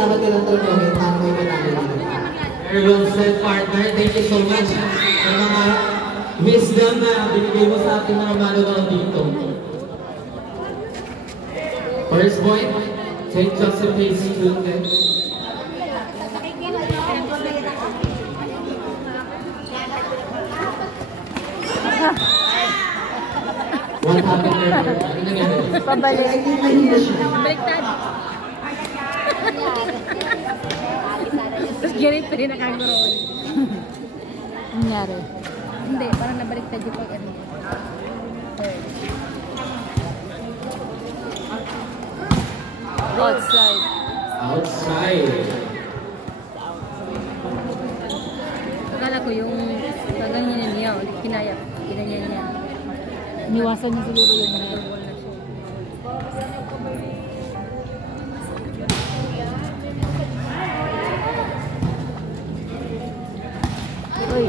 dapat ka lang tulungan para may panalo dito. Very well said, partner. Thank you so much sa mga wisdom na binigay mo sa ating mga manonood dito. First point, St. Joseph High School. What happened there? Ano nangyari? Pabalik. Baliktad. Tapos ganit pa rin nakagoroon. Nangyari? Hindi, parang nabaliktad yung pag-ano. Outside. Outside. Akala ko yung ganyan niya, kinaya. Ginanyan niya. Iniwasan niya siguro yung mga. Uy.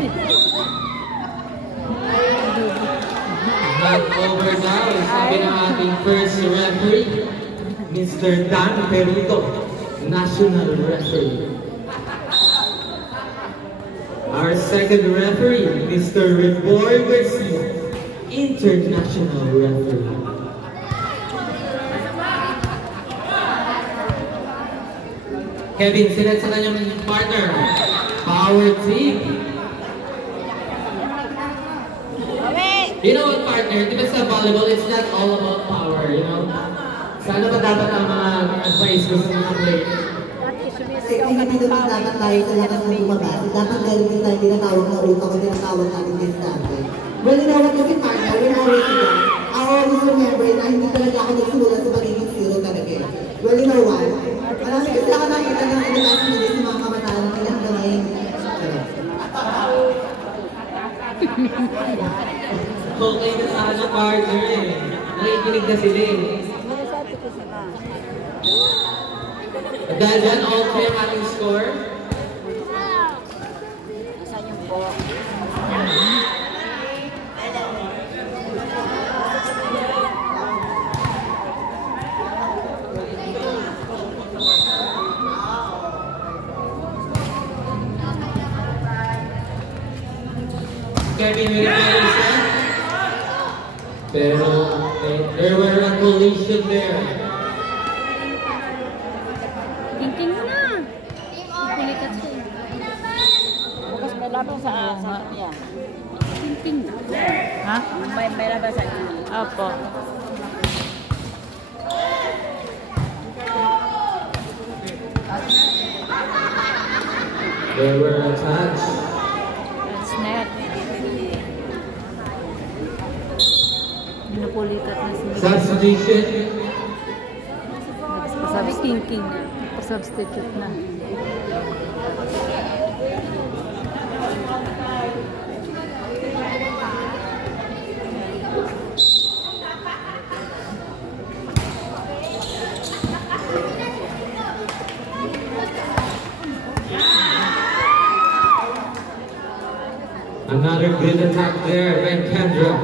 Over now, sabi ng ating first referee, Mr. Dan Peruto, National Referee. Our second referee, Mr. Rebor Garcia, International Referee. Kevin, sinet sa kanyang partner, Power Team. You know what, partner? Di ba sa volleyball, it's not all about power, you know? Sana ba dapat ang mga advice gusto nyo play? Kasi hindi naman dapat tayo sa lakas ng bumabasa. Dapat galing din tayo tinatawag na utak o tinatawag natin din dati. Well, you know what, kasi partner, when I was young, I always remember na hindi talaga ako nagsimula sa magiging zero talaga. Well, you know what? Marami kasi ako nakita ng edukasyon nila sa mga kabataan ng ilang gamay. Okay na sana, partner eh. Nakikinig na sila eh. Dahil dyan, all three ang ating score. Nasaan yung po? Kevin will very sad. Pero there were a collision there. Tingting mo na. Kulikat siya. Bukas may laban sa niya. Tingting. Ha? May laban sa niya. Opo. There were attacks. That's net. Pinupulikat na siya. Substitution. Sabi tingting na. Substitute na. Another good attack there by Kendra.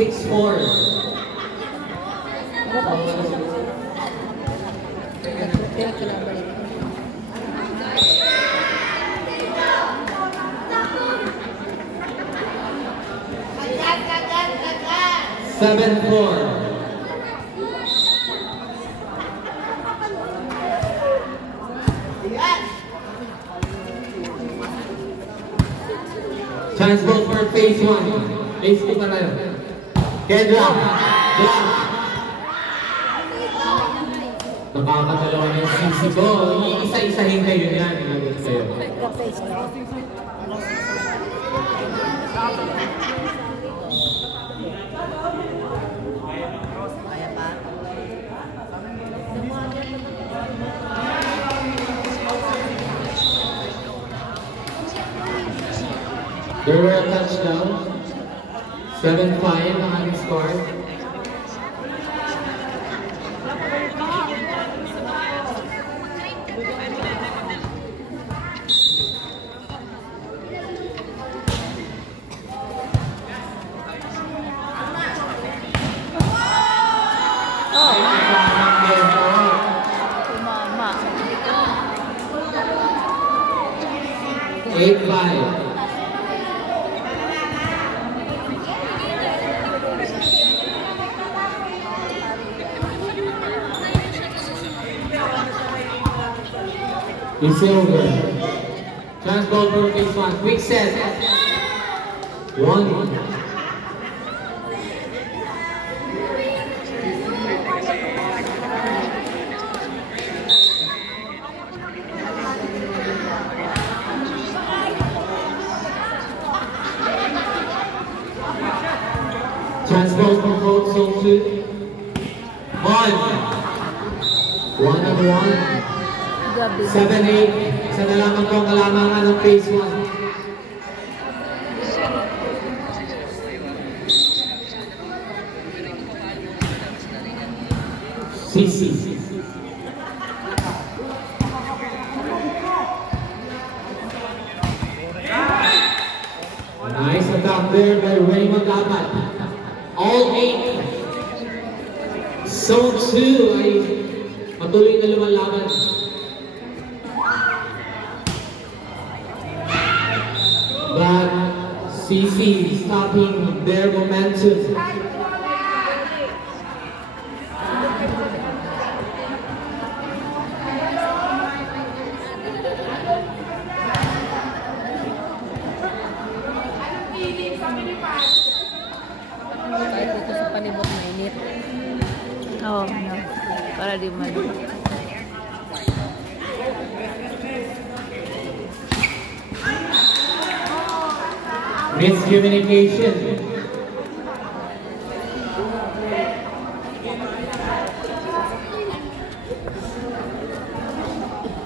6-4. Seven, 4. Chance ball for phase 1. Phase 2 pa tayo. Kendra. Block. Nakakadalawa na yung sisi ko. Iisa-isahin kayo yan. Inagod kayo. There were a touchdown. 7-5 ang ating score. 8-5. It's over. Chance ball for phase 1. Quick set. 1. Chance ball for both zone 2. 1. 1-1. 7-8. Isa na lamang po ang kalamangan ng phase 1. CC. Nice attack there by Raymond Apat. All 8. Zone 2 ay patuloy na lumalaban. But CC stopping their momentum. Kahit dito sa palibot mainit. Oo, no. Para di man. Miscommunication.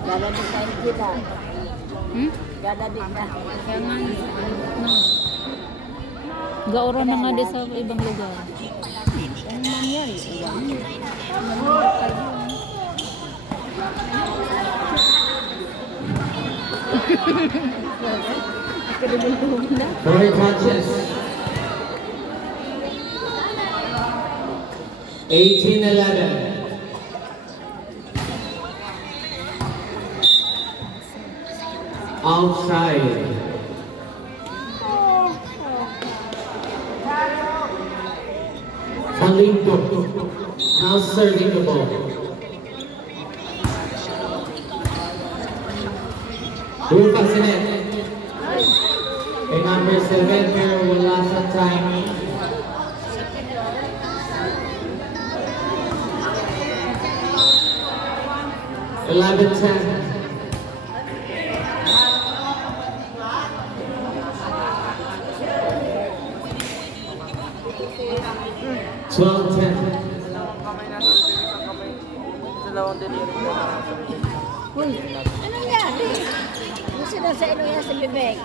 Dadabit na kita. Hmm? Dadabit na. Kaya nga, no. Gaura na nga din sa ibang lugar. Ano nangyari? Four touches. 18-11. Outside. Palinko now serving the ball. Rufus in it. And number 7 here will last some time. Eleven 10. Uy, ano nangyari? Gusto na sa ino yan sa bibig.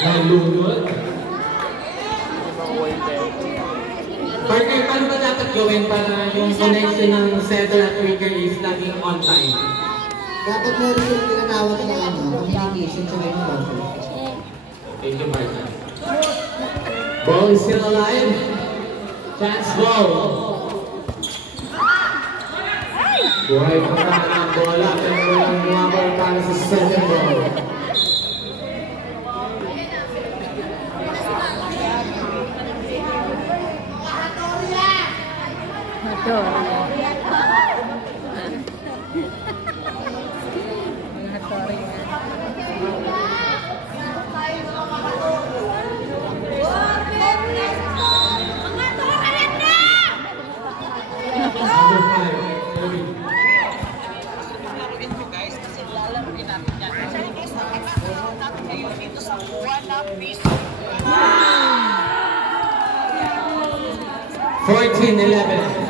Nalulod. Partner, paano ba dapat gawin para yung connection ng center at trigger is laging on time? Dapat meron yung tinatawag na communication sa mga ball. Thank you, partner. Ball is still alive. Chance ball. Buhay pa ka ng bola, pero walang bumabal para sa second ball. Fourteen, 11.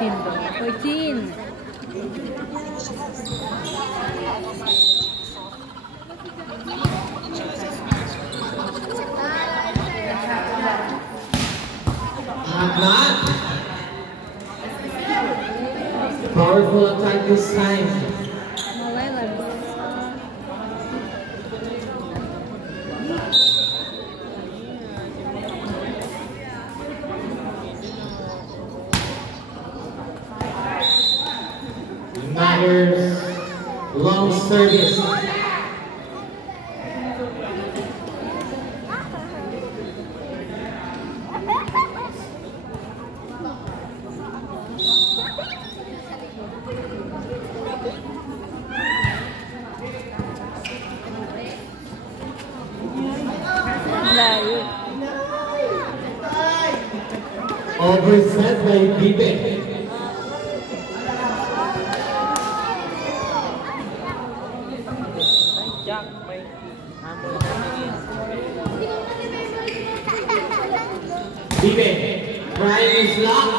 14. Not. Powerful attack this time. Malailan. Fires long service. Overset by Bibe. Bibe, trying his luck.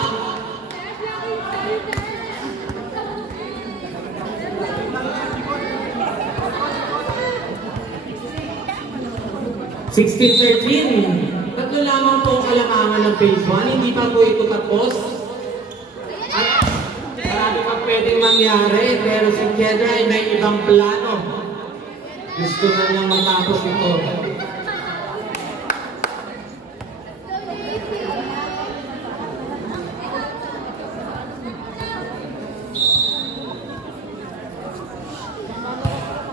Tatlo lamang po ang kalamangan ng phase 1. Hindi pa po ito tapos. At marami pa pwedeng mangyari. Pero si Kedra ay may ibang plano. Gusto na niyang matapos ito.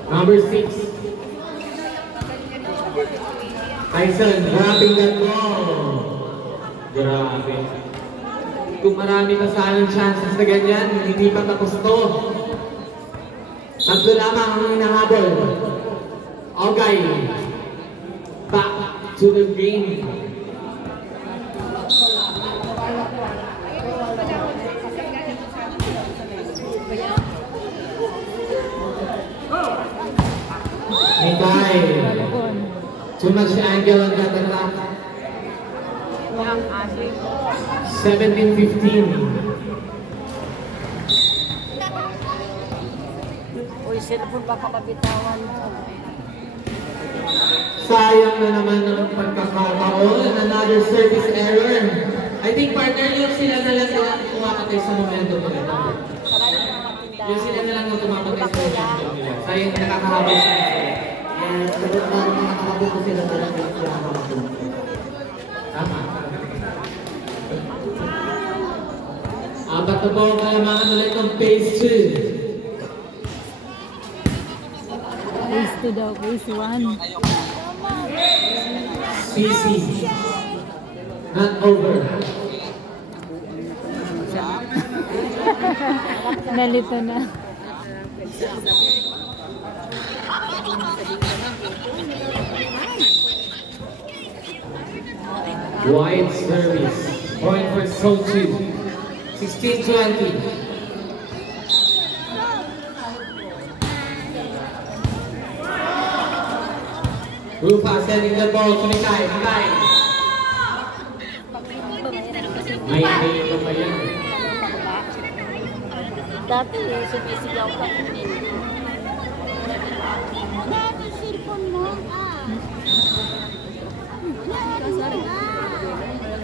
Number 6. Tyson, grabbing that ball. Grabe. Kung marami pa sanang chances na ganyan, hindi pa tapos to. Tatlo lamang ang hinahabol. Okay. Back to the game. Mikay. Too much angle on that attack. 17-15. Uy, cellphone pa pakabitawan. Sayang na naman ng pagkakataon. Another service error. I think partner yung sila na lang na tumapatay sa momentum nila. Yung sila na lang na tumapatay sa momentum nila. Sayang na nakakahabol sila. Yes, sagot na rin nakakabot ko sila talaga yung nakakabot. Tama. Apat na po ang kalamangan ulit ng phase 2. Phase 2 daw, phase 1. CC. Not over. Nalito na. Wide service. Point for Zone 2. 16-20. Rufa sending the ball to Mikay. Mikay. May ito pa yan. Dati, sumisigaw ka. Dati, cellphone mo.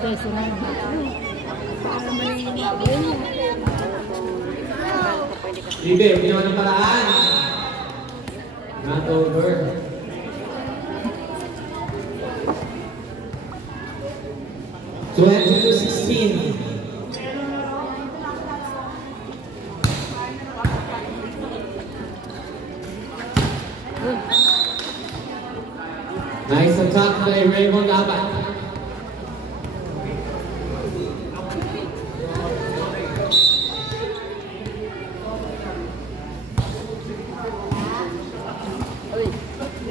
Phase 1. Bibe, ginawa ng paraan. Not over. To 22-16. Nice attack by Raymond Abad.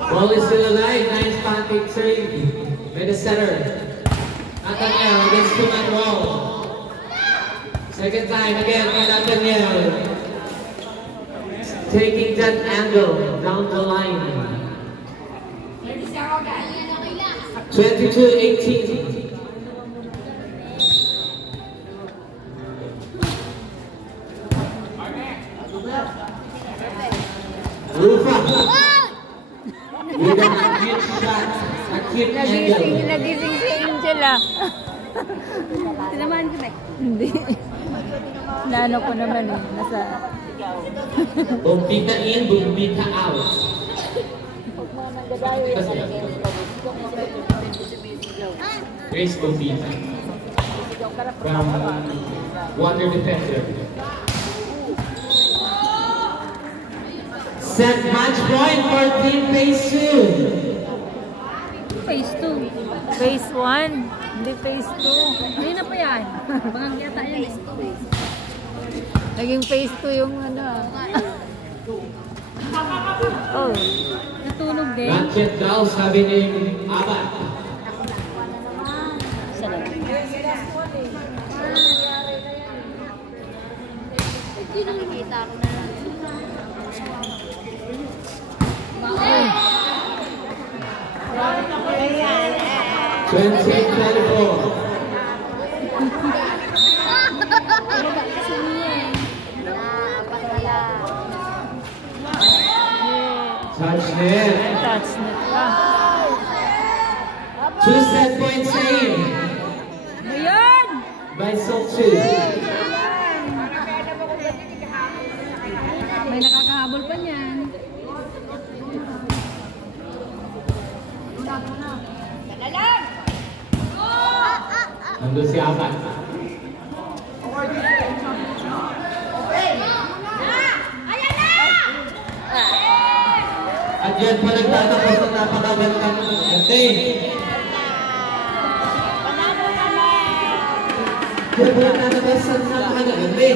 Ball is still alive. Nice pancake trade by the setter. Nathaniel against two-man wall. Second time again by Nathaniel. Taking that angle down the line. 22-18. Rufa. With a cute shot. A cute angle. Nagising si Angel ah. Tinamaan ko na eh. Hindi. Naano ko naman eh. Nasa... Bumpita in, bumpita out. Grace Bumpita. From Water Defender. Set match point for Team Phase 2. Phase 2. Phase 1. Hindi phase 2. Hindi na pa yan. Mga yata yan. Naging phase 2 yung ano. Oh. Natulog din. Not yet daw, sabi ni Abad. Sarap. Hindi nakikita ko na lang. 20-24. Touch net. Touch net ka. 2-set point save Ayan! by Sokchu. May nakakahabol pa niyan. Nandun si Abad. At yan pa nagtatapos ng napakagandang gante. Yan pa nagtatapos ng napakagandang gante.